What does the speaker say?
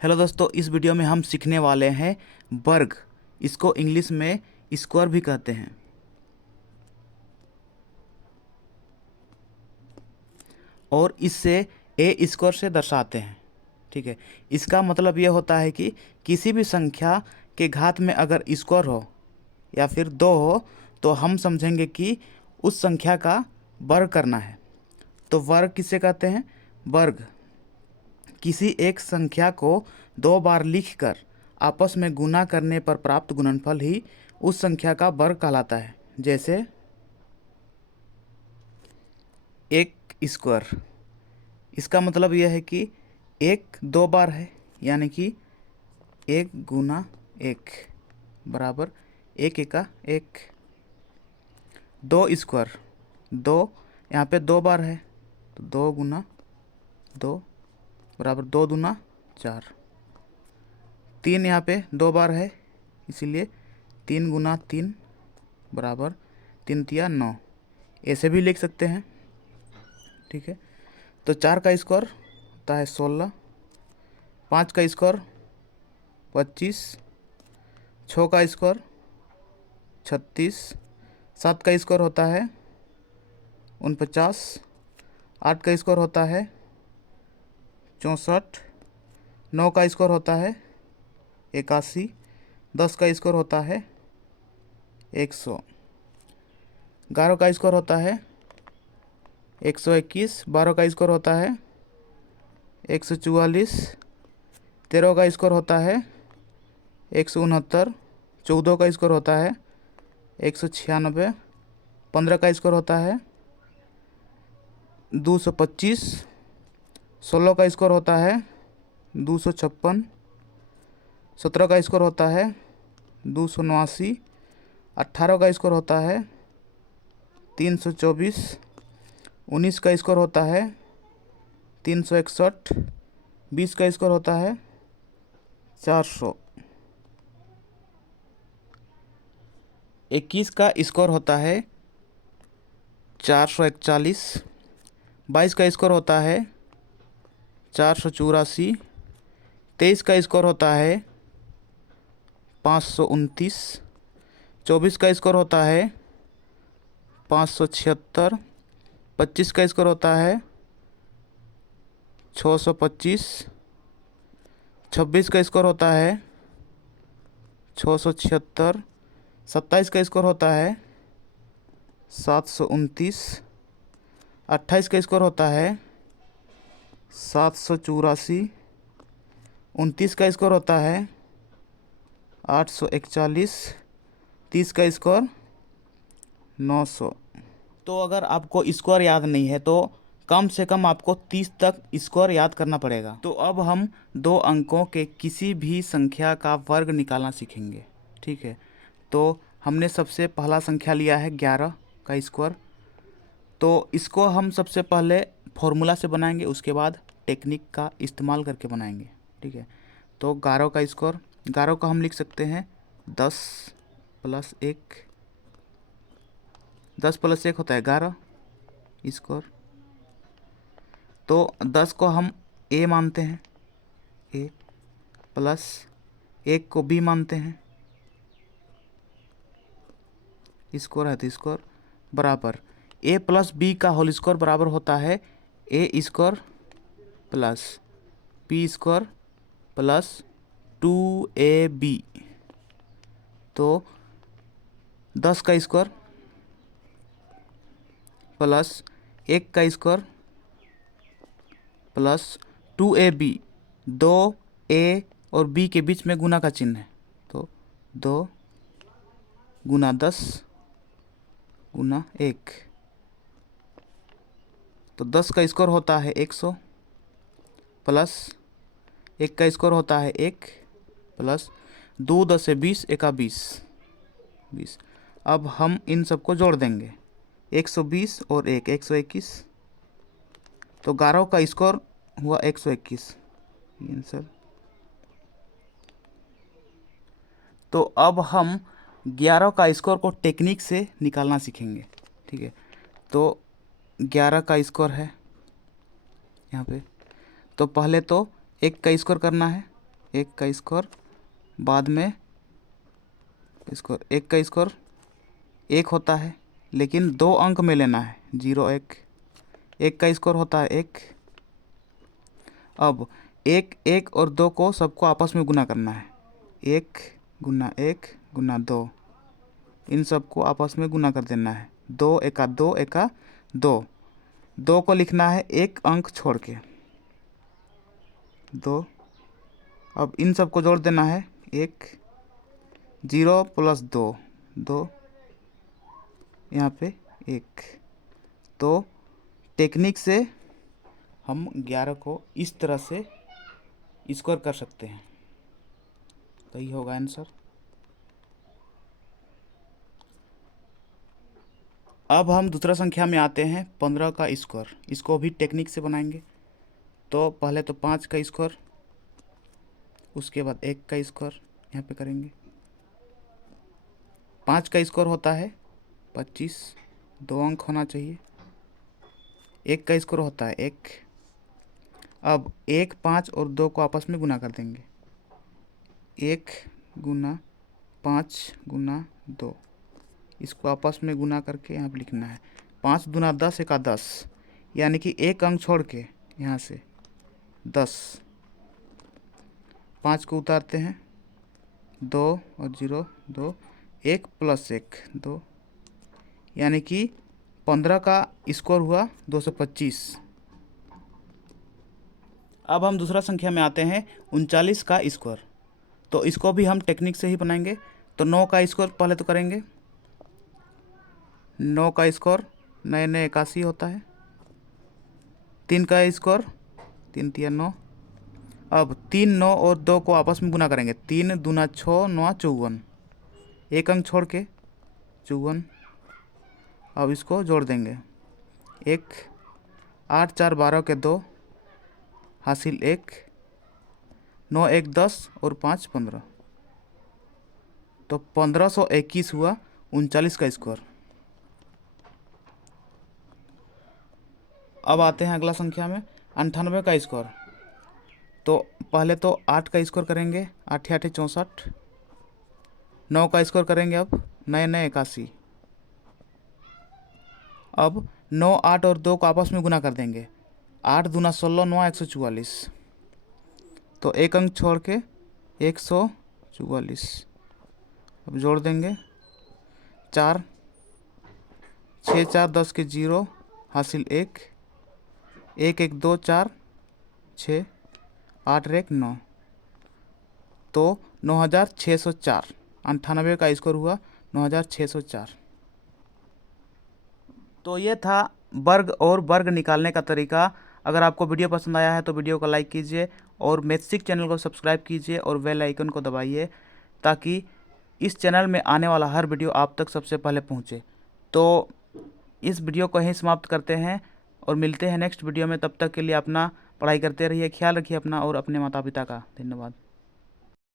Hello दोस्तों, इस video में हम सीखने वाले हैं वर्ग। इसको इंग्लिश में स्क्वायर भी कहते हैं। और इससे ए स्क्वायर से दर्शाते हैं। ठीक है, इसका मतलब यह होता है कि किसी भी संख्या के घात में अगर स्क्वायर हो या फिर दो हो तो हम समझेंगे कि उस संख्या का वर्ग करना है। तो वर्ग किसे कहते हैं? वर्ग किसी एक संख्या को दो बार लिखकर आपस में गुना करने पर प्राप्त गुणनफल ही उस संख्या का वर्ग कहलाता है। जैसे एक स्क्वायर, इसका मतलब यह है कि एक दो बार है, यानी कि एक गुना एक बराबर एक एका एक। दो स्क्वायर, दो यहाँ पे दो बार है तो दो गुना दो बराबर दो दूना चार। तीन यहाँ पे दो बार है, इसीलिए तीन गुना तीन बराबर तीन तिया नौ। ऐसे भी लिख सकते हैं। ठीक है, तो चार का स्क्वायर होता है 16, पाँच का स्क्वायर 25, छः का स्क्वायर 36, सात का स्क्वायर होता है 49, आठ का स्क्वायर होता है 64, नौ का स्क्वायर होता है 81, 10 का स्क्वायर होता है 100, 11 का स्क्वायर होता है 121, 12 का स्क्वायर होता है 144, 13 का स्क्वायर होता है 169, 14 का स्क्वायर होता है 196, 15 का स्क्वायर होता है 225, 16 का स्क्वायर होता है 256, 17 का स्क्वायर होता है 289, 18 का स्क्वायर होता है 324, 19 का स्क्वायर होता है 361, 20 का स्क्वायर होता है 400, 21 का स्क्वायर होता है 441, 22 का स्क्वायर होता है 484, 23 का स्क्वायर होता है 529, 24 का स्क्वायर होता है 576, 25 का स्क्वायर होता है 625, 26 का स्क्वायर होता है 676, 27 का स्क्वायर होता है 729, 28 का स्क्वायर होता है 784, 29 का स्क्वायर होता है 841, 30 का स्क्वायर 900। तो अगर आपको स्क्वायर याद नहीं है तो कम से कम आपको 30 तक स्क्वायर याद करना पड़ेगा। तो अब हम दो अंकों के किसी भी संख्या का वर्ग निकालना सीखेंगे। ठीक है, तो हमने सबसे पहला संख्या लिया है 11 का स्क्वायर। तो इसको हम सबसे पहले फॉर्मूला से बनाएंगे, उसके बाद टेक्निक का इस्तेमाल करके बनाएंगे। ठीक है, तो 11 का स्क्वायर, 11 का हम लिख सकते हैं 10 प्लस 1, 10 प्लस 1 होता है 11 स्क्वायर। तो 10 को हम ए मानते हैं, ए प्लस 1 को बी मानते हैं, स्क्वायर है तो स्क्वायर बराबर ए प्लस बी का होल स्क्वायर बराबर होता है a square plus b square plus 2ab। तो 10 का स्क्वायर प्लस 1 का स्क्वायर प्लस 2ab, दो ए और बी के बीच में गुना का चिन्ह है, तो 2 गुना 10 गुना 1। तो 10 का स्क्वायर होता है 100 प्लस 1 का स्क्वायर होता है 1 प्लस 2 10 से 20 एका 20 20। अब हम इन सबको जोड़ देंगे, 120 और 1 121। तो 11 का स्क्वायर हुआ 121 आंसर। तो अब हम 11 का स्क्वायर को टेक्निक से निकालना सीखेंगे। ठीक है, तो 11 का स्क्वायर है यहाँ पे, तो पहले तो 1 का स्क्वायर करना है, 1 का स्क्वायर, बाद में स्क्वायर, 1 का स्क्वायर 1 होता है, लेकिन 2 अंक में लेना है, 0 1, 1 का स्क्वायर होता है 1। अब 1 1 और 2 को सबको आपस में गुना करना है, 1 गुना 1 गुना 2, इन सबको आपस में गुना कर देना है, 2 एका 2 एका 2, 2 को लिखना है 1 अंक छोड़ के 2। अब इन सबको जोड़ देना है, 1 0 प्लस 2 2, यहाँ पे 1। तो टेक्निक से हम 11 को इस तरह से स्क्वायर कर सकते हैं, तो ये होगा आंसर। अब हम दूसरा संख्या में आते हैं, 15 का स्क्वायर। इसको भी टेक्निक से बनाएंगे। तो पहले तो 5 का स्क्वायर, उसके बाद 1 का स्क्वायर यहाँ पे करेंगे। 5 का स्क्वायर होता है 25, 2 अंक होना चाहिए। 1 का स्क्वायर होता है 1। अब 1 5 और 2 को आपस में गुना कर देंगे, 1 गुना 5 गुना 2, इसको आपस में गुना करके यहाँ पे लिखना है। 5 दूना 10 एका 10, यानी कि 1 अंक छोड़ के यहाँ से 10। 5 को उतारते हैं, 2 और 0 2, 1 प्लस 1 2, यानी कि 15 का स्क्वायर हुआ 225। अब हम दूसरा संख्या में आते हैं, 39 का स्क्वायर। तो इसको भी हम टेक्निक से ही बनाएंगे। तो 9 का स्क्वायर पहले तो करेंगे, 9 का स्क्वायर नए नए 81 होता है। 3 का स्क्वायर 3 3 9। अब 3 9 और 2 को आपस में गुना करेंगे, 3 दूना 6 9 54, 1 अंक छोड़ के 54। अब इसको जोड़ देंगे, 1 8 4 12 के 2 हासिल 1, 9 1 10 और 5 15, तो 1521 हुआ 39 का स्क्वायर। अब आते हैं अगला संख्या में, 98 का स्क्वायर। तो पहले तो 8 का स्क्वायर करेंगे, 8 8 64। 9 का स्क्वायर करेंगे, अब नए नए 81। अब 9 8 और 2 को आपस में गुना कर देंगे, 8 दूना 16 9 144, तो 1 अंक छोड़ के 144। अब जोड़ देंगे, 4 6 4 10 के 0 हासिल 1 1 1 2 4 6 8 1 9, तो 9604। 98 का स्कोर हुआ 9604। तो ये था वर्ग और वर्ग निकालने का तरीका। अगर आपको वीडियो पसंद आया है तो वीडियो को लाइक कीजिए और मैथसिक चैनल को सब्सक्राइब कीजिए और बेल आइकन को दबाइए, ताकि इस चैनल में आने वाला हर वीडियो आप तक सबसे पहले पहुंचे। तो इस वीडियो को यहीं समाप्त करते हैं और मिलते हैं नेक्स्ट वीडियो में। तब तक के लिए अपना पढ़ाई करते रहिए, ख्याल रखिए अपना और अपने माता पिता का। धन्यवाद।